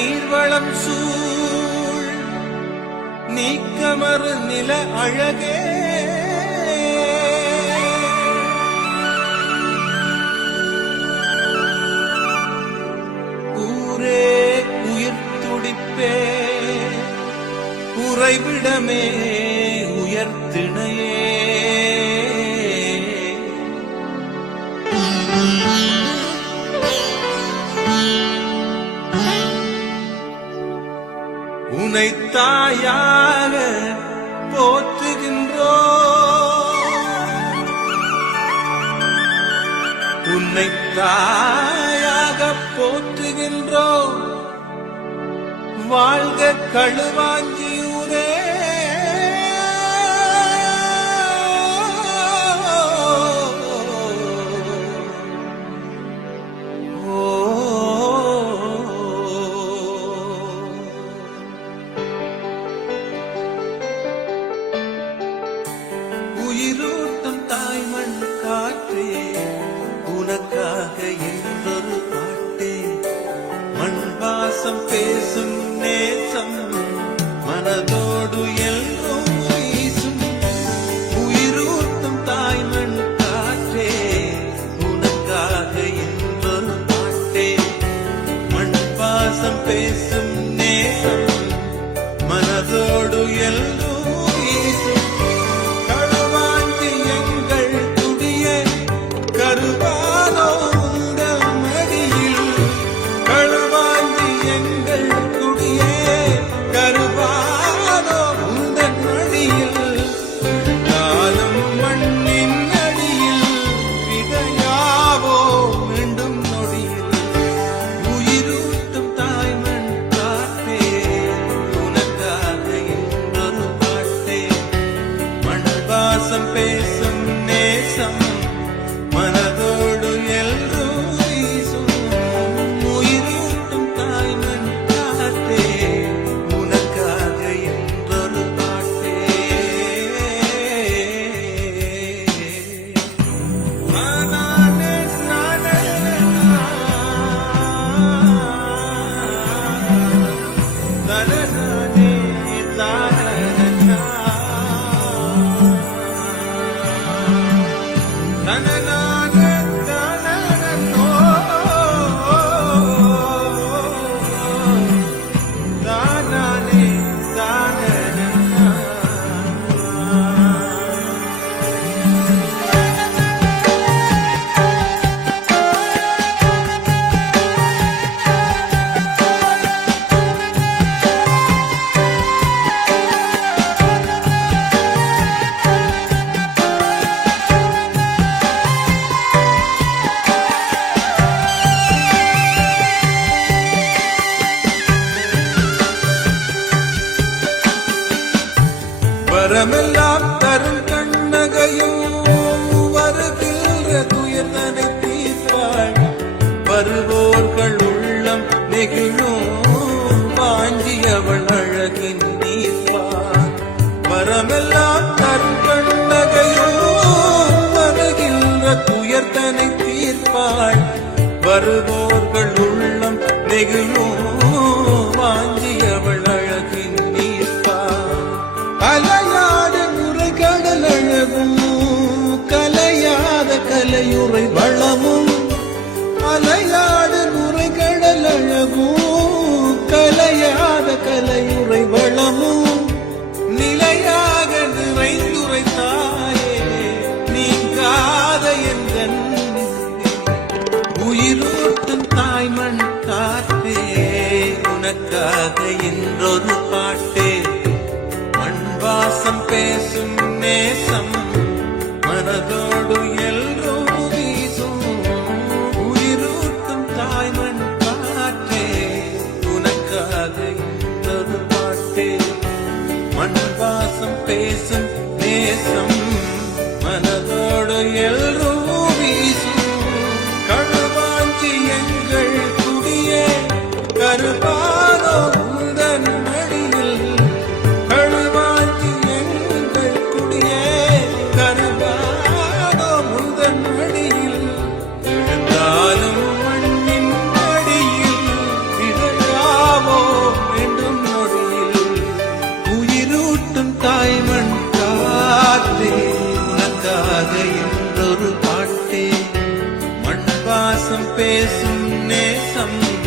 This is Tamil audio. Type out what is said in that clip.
நீர்வளம் சூழ். நீக்கமறு நில அழகே. ஊரே உயிர் துடிப்பே. உறைவிடமே உன்னை தாயாக போற்றுகின்றோ. உன்னை தாயாக போற்றுகின்றோ. வாழ்க கழுவாஞ்சியூரே. பேசும் கேட்பாள் வருவோர்கள் உள்ளம் நெகிழும். வாஞ்சியவள் அழகின் நீர்வார் வரமெல்லாம் கற்பழகையோ தீர்ப்பாள். வருவோர்கள் உள்ளம் நெகிழும். வாஞ்சியவள் அழகின் நீர்வார் அலையாத குறை கடல் அழகும். கலையாத கலையுறை இன்றொரு பேசும் நேசம்.